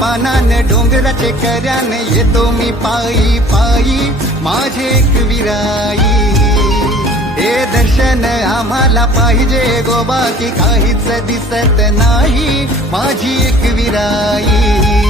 पानान डोंगराचे कर्यान येतो मी पायी पायी माझे एकविराई. हे दर्शन आम्हाला पाहिजे गो, बाकी काहीच दिसत नाही माझी एकविराई.